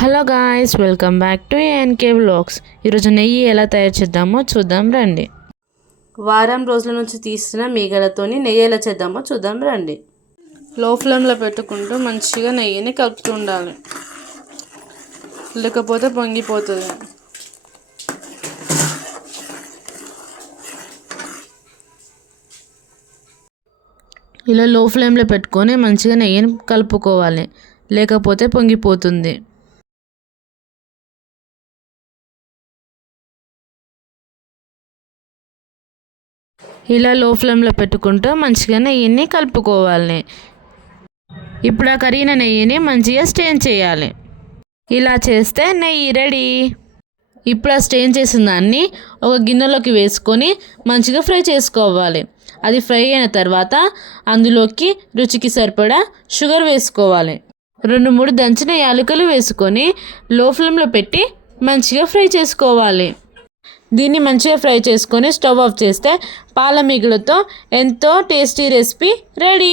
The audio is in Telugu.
Hello guys, welcome back to ANK vlogs. ఈరోజు నెయ్యి ఎలా తయారు చేద్దామో చూద్దాం రండి. వారం రోజుల నుంచి తీసిన మీగడతోని నెయ్యి ఎలా చేద్దామో చూద్దాం రండి. లో ఫ్లేమ్లో పెట్టుకుంటూ మంచిగా నెయ్యిని కలుపుతూ ఉండాలి, లేకపోతే పొంగిపోతుంది. ఇలా లో ఫ్లేమ్లో పెట్టుకొని మంచిగా నెయ్యిని కలుపుకోవాలి, లేకపోతే పొంగిపోతుంది. ఇలా లో ఫ్లేమ్లో పెట్టుకుంటూ మంచిగా నెయ్యిని కలుపుకోవాలి. ఇప్పుడు ఆ కరిగిన నెయ్యిని మంచిగా స్ట్రెయిన్ చేయాలి. ఇలా చేస్తే నెయ్యి రెడీ. ఇప్పుడు ఆ స్ట్రెయిన్ చేసిన దాన్ని ఒక గిన్నెలోకి వేసుకొని మంచిగా ఫ్రై చేసుకోవాలి. అది ఫ్రై అయిన తర్వాత అందులోకి రుచికి సరిపడా షుగర్ వేసుకోవాలి. 2-3 దంచిన యాలకులు వేసుకొని లో ఫ్లేమ్లో పెట్టి మంచిగా ఫ్రై చేసుకోవాలి. దీన్ని మంచిగా ఫ్రై చేసుకొని స్టవ్ ఆఫ్ చేస్తే పాల మీగడతో ఎంతో టేస్టీ రెసిపీ రెడీ.